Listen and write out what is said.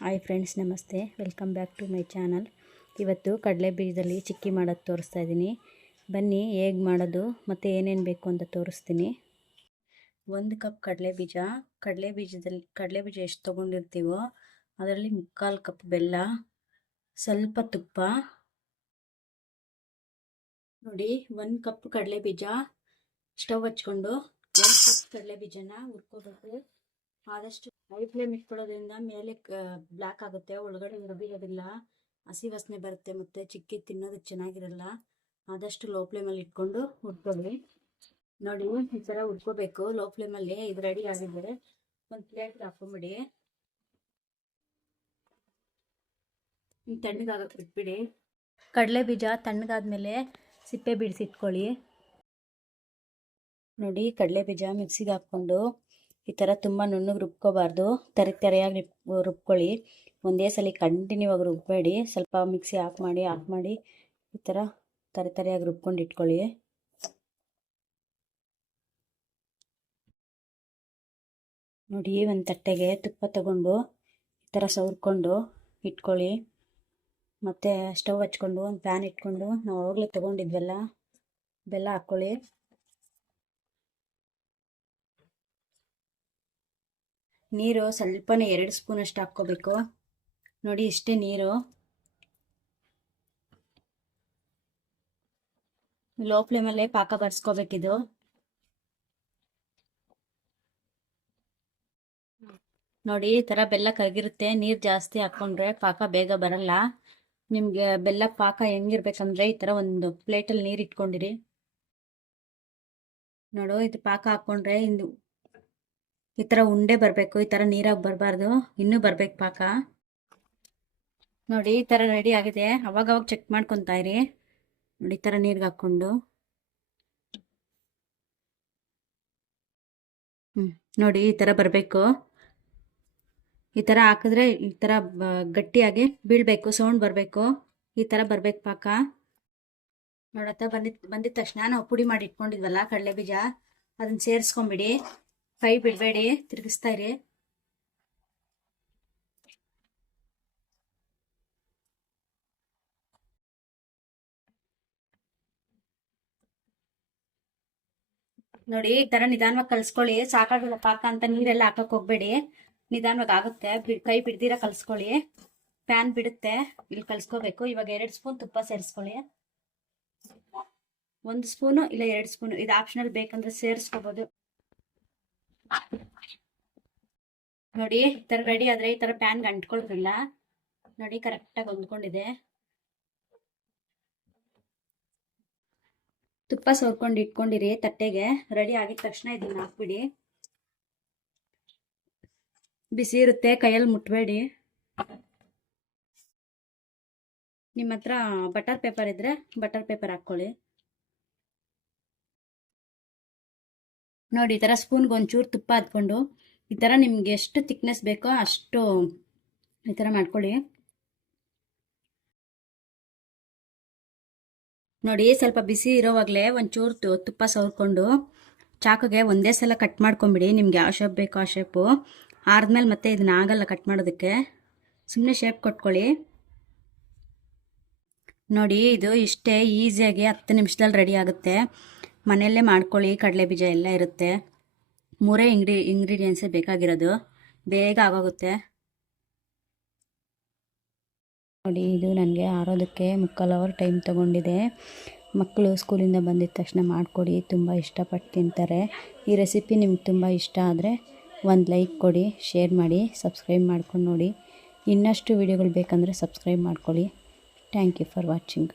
Hi friends, ನಮಸ್ತೆ. Welcome back to my channel. ಇವತ್ತು ಕಡಲೆ ಬೀಜದಲ್ಲಿ ಚಿಕ್ಕಿ ಮಾಡೋದು ತೋರಿಸ್ತಾ ಇದ್ದೀನಿ. ಬನ್ನಿ ಹೇಗೆ ಮಾಡೋದು ಮತ್ತು ಏನೇನು ಬೇಕು ಅಂತ ತೋರಿಸ್ತೀನಿ. 1 ಕಪ್ ಕಡಲೆ ಬೀಜ ಎಷ್ಟು ತೊಗೊಂಡಿರ್ತೀವೋ ಅದರಲ್ಲಿ 3/4 ಕಪ್ ಬೆಲ್ಲ, ಸ್ವಲ್ಪ ತುಪ್ಪ. ನೋಡಿ, 1 ಕಪ್ ಕಡಲೆ ಬೀಜ. ಸ್ಟವ್ ಹಚ್ಕೊಂಡು 1 ಕಪ್ ಕಡಲೆ ಬೀಜನ ಹುರ್ಕೋಬೇಕು. ಆದಷ್ಟು ಹೈ ಫ್ಲೇಮ್ ಇಟ್ಕೊಳ್ಳೋದ್ರಿಂದ ಮೇಲೆ ಬ್ಲ್ಯಾಕ್ ಆಗುತ್ತೆ, ಒಳಗಡೆ ಉರಿಯೋದಿಲ್ಲ, ಹಸಿ ವಾಸನೆ ಬರುತ್ತೆ, ಮತ್ತು ಚಿಕ್ಕಿ ತಿನ್ನೋದಕ್ಕೆ ಚೆನ್ನಾಗಿರಲ್ಲ. ಆದಷ್ಟು ಲೋ ಫ್ಲೇಮಲ್ಲಿ ಇಟ್ಕೊಂಡು ಹುರ್ಕೊಳ್ಳಿ. ನೋಡಿ, ಈ ಥರ ಹುರ್ಕೋಬೇಕು ಲೋ ಫ್ಲೇಮಲ್ಲಿ. ಇದು ರೆಡಿ ಆಗಿದ್ದರೆ ಒಂದು ಪ್ಲೇಟ್ಗೆ ಹಾಕೊಂಬಿಡಿ. ತಣ್ಣಗಾಗಕ್ಕೆ ಬಿಟ್ಬಿಡಿ. ಕಡಲೆ ಬೀಜ ತಣ್ಣಗಾದ್ಮೇಲೆ ಸಿಪ್ಪೆ ಬಿಡಿಸಿಟ್ಕೊಳ್ಳಿ. ನೋಡಿ, ಕಡಲೆ ಬೀಜ ಮಿಕ್ಸಿಗೆ ಹಾಕ್ಕೊಂಡು ಈ ಥರ ತುಂಬ ನುಣ್ಣಗೆ ರುಬ್ಕೋಬಾರ್ದು, ತರಿಯಾಗಿ ರುಬ್ಕೊಳ್ಳಿ. ಒಂದೇ ಸಲ ಕಂಟಿನ್ಯೂ ಆಗಿ ರುಬ್ಬೇಡಿ. ಸ್ವಲ್ಪ ಮಿಕ್ಸಿ ಆಫ್ ಮಾಡಿ ಈ ಥರ ತರಿಯಾಗಿ ರುಬ್ಕೊಂಡು ಇಟ್ಕೊಳ್ಳಿ. ನೋಡಿ, ಒಂದು ತಟ್ಟೆಗೆ ತುಪ್ಪ ತಗೊಂಡು ಈ ಥರ ಸವರ್ಕೊಂಡು ಇಟ್ಕೊಳ್ಳಿ. ಮತ್ತು ಸ್ಟವ್ ಹಚ್ಕೊಂಡು ಒಂದು ಪ್ಯಾನ್ ಇಟ್ಕೊಂಡು ನಾವು ಆವಾಗಲೇ ತೊಗೊಂಡಿದ್ವಲ್ಲ ಬೆಲ್ಲ ಹಾಕ್ಕೊಳ್ಳಿ. ನೀರು ಸ್ವಲ್ಪನೇ 2 ಸ್ಪೂನ್ ಅಷ್ಟು ಹಾಕ್ಕೋಬೇಕು. ನೋಡಿ, ಇಷ್ಟೇ ನೀರು. ಲೋ ಫ್ಲೇಮಲ್ಲೇ ಪಾಕ ಬರ್ಸ್ಕೋಬೇಕಿದು. ನೋಡಿ, ಈ ಥರ ಬೆಲ್ಲ ಕರಗಿರುತ್ತೆ. ನೀರು ಜಾಸ್ತಿ ಹಾಕ್ಕೊಂಡ್ರೆ ಪಾಕ ಬೇಗ ಬರಲ್ಲ. ನಿಮಗೆ ಬೆಲ್ಲ ಪಾಕ ಹೆಂಗಿರ್ಬೇಕಂದ್ರೆ ಈ ಥರ ಒಂದು ಪ್ಲೇಟಲ್ಲಿ ನೀರು ಇಟ್ಕೊಂಡಿರಿ. ನೋಡು, ಇದು ಪಾಕ ಹಾಕ್ಕೊಂಡ್ರೆ ಈ ಥರ ಉಂಡೆ ಬರಬೇಕು. ಈ ಥರ ನೀರಾಗಿ ಬರಬಾರ್ದು, ಇನ್ನೂ ಬರ್ಬೇಕು ಪಾಕ. ನೋಡಿ, ಈ ಥರ ರೆಡಿ ಆಗಿದೆ. ಅವಾಗವಾಗ ಚೆಕ್ ಮಾಡ್ಕೊತಾ ಇರಿ. ನೋಡಿ, ಈ ಥರ ನೀರಿಗೆ ಹಾಕ್ಕೊಂಡು ನೋಡಿ, ಈ ಥರ ಬರಬೇಕು. ಈ ಥರ ಹಾಕಿದ್ರೆ ಈ ಥರ ಗಟ್ಟಿಯಾಗಿ ಬೀಳಬೇಕು, ಸೌಂಡ್ ಬರಬೇಕು. ಈ ಥರ ಬರ್ಬೇಕು ಪಾಕ. ನೋಡತ್ತ ಬಂದಿದ ತಕ್ಷಣ ನಾವು ಪುಡಿ ಮಾಡಿ ಇಟ್ಕೊಂಡಿದ್ವಲ್ಲ ಕಡಲೆ ಬೀಜ, ಅದನ್ನ ಸೇರಿಸ್ಕೊಂಬಿಡಿ. ಕೈ ಬಿಡಬೇಡಿ, ತಿರುಗಿಸ್ತಾ ಇರಿ. ನೋಡಿ, ಈ ಥರ ನಿಧಾನವಾಗಿ ಕಲಿಸ್ಕೊಳ್ಳಿ. ಸಾಕಾಗಲ್ಲ ಪಾಕ ಅಂತ ನೀರೆಲ್ಲ ಹಾಕಕ್ಕೆ ಹೋಗ್ಬೇಡಿ, ನಿಧಾನವಾಗಿ ಆಗುತ್ತೆ. ಕೈ ಬಿಡ್ದಿರ ಕಲಿಸ್ಕೊಳ್ಳಿ. ಪ್ಯಾನ್ ಬಿಡುತ್ತೆ, ಇಲ್ಲಿ ಕಲಿಸ್ಕೋಬೇಕು. ಇವಾಗ 2 ಸ್ಪೂನ್ ತುಪ್ಪ ಸೇರಿಸ್ಕೊಳ್ಳಿ. 1 ಸ್ಪೂನು ಇಲ್ಲ 2 ಸ್ಪೂನು, ಇದು ಆಪ್ಷನಲ್, ಬೇಕಂದ್ರೆ ಸೇರಿಸ್ಕೋಬೋದು. ನೋಡಿ, ಈ ಥರ ರೆಡಿ ಆದರೆ ಈ ಥರ ಪ್ಯಾನ್ಗೆ ಅಂಟ್ಕೊಳ್ಳೋದಿಲ್ಲ. ನೋಡಿ, ಕರೆಕ್ಟಾಗಿ ಹೊಂದ್ಕೊಂಡಿದೆ. ತುಪ್ಪ ಸೋರ್ಕೊಂಡು ಇಟ್ಕೊಂಡಿರಿ ತಟ್ಟೆಗೆ. ರೆಡಿ ಆಗಿದ ತಕ್ಷಣ ಇದನ್ನ ಹಾಕ್ಬಿಡಿ. ಬಿಸಿ ಇರುತ್ತೆ, ಕೈಯಲ್ಲಿ ಮುಟ್ಬೇಡಿ. ನಿಮ್ಮ ಹತ್ರ ಬಟರ್ ಪೇಪರ್ ಇದ್ರೆ ಬಟರ್ ಪೇಪರ್ ಹಾಕ್ಕೊಳ್ಳಿ. ನೋಡಿ, ಈ ಥರ ಸ್ಪೂನ್ಗೆ ಒಂಚೂರು ತುಪ್ಪ ಹಾಕ್ಕೊಂಡು ಈ ಥರ ನಿಮ್ಗೆ ಎಷ್ಟು ಥಿಕ್ನೆಸ್ ಬೇಕೋ ಅಷ್ಟು ಈ ಥರ ಮಾಡ್ಕೊಳ್ಳಿ. ನೋಡಿ, ಸ್ವಲ್ಪ ಬಿಸಿ ಇರೋವಾಗಲೇ ಒಂಚೂರು ತುಪ್ಪ ಸವರ್ಕೊಂಡು ಚಾಕುಗೆ ಒಂದೇ ಸಲ ಕಟ್ ಮಾಡ್ಕೊಂಬಿಡಿ. ನಿಮ್ಗೆ ಯಾವ ಶೇಪ್ ಬೇಕೋ ಆ ಶೇಪು. ಆದ್ಮೇಲೆ ಮತ್ತೆ ಇದನ್ನ ಆಗಲ್ಲ ಕಟ್ ಮಾಡೋದಕ್ಕೆ, ಸುಮ್ಮನೆ ಶೇಪ್ ಕೊಟ್ಕೊಳ್ಳಿ. ನೋಡಿ, ಇದು ಇಷ್ಟೇ ಈಸಿಯಾಗಿ 10 ನಿಮಿಷದಲ್ಲಿ ರೆಡಿ ಆಗುತ್ತೆ. ಮನೆಯಲ್ಲೇ ಮಾಡ್ಕೊಳ್ಳಿ, ಕಡಲೆ ಬೀಜ ಎಲ್ಲ ಇರುತ್ತೆ. 3 ಇಂಗ್ರೀಡಿಯೆಂಟ್ಸೇ ಬೇಕಾಗಿರೋದು, ಬೇಗ ಆಗೋಗುತ್ತೆ. ನೋಡಿ, ಇದು ನನಗೆ ಆರೋದಕ್ಕೆ 3/4 ಅವರ್ ಟೈಮ್ ತೊಗೊಂಡಿದೆ. ಮಕ್ಕಳು ಸ್ಕೂಲಿಂದ ಬಂದಿದ ತಕ್ಷಣ ಮಾಡಿಕೊಡಿ, ತುಂಬ ಇಷ್ಟಪಟ್ಟು ತಿಂತಾರೆ. ಈ ರೆಸಿಪಿ ನಿಮ್ಗೆ ತುಂಬ ಇಷ್ಟ ಆದರೆ ಒಂದು ಲೈಕ್ ಕೊಡಿ, ಶೇರ್ ಮಾಡಿ, ಸಬ್ಸ್ಕ್ರೈಬ್ ಮಾಡ್ಕೊಂಡು ನೋಡಿ. ಇನ್ನಷ್ಟು ವೀಡಿಯೋಗಳು ಬೇಕಂದರೆ ಸಬ್ಸ್ಕ್ರೈಬ್ ಮಾಡ್ಕೊಳ್ಳಿ. Thank you for watching.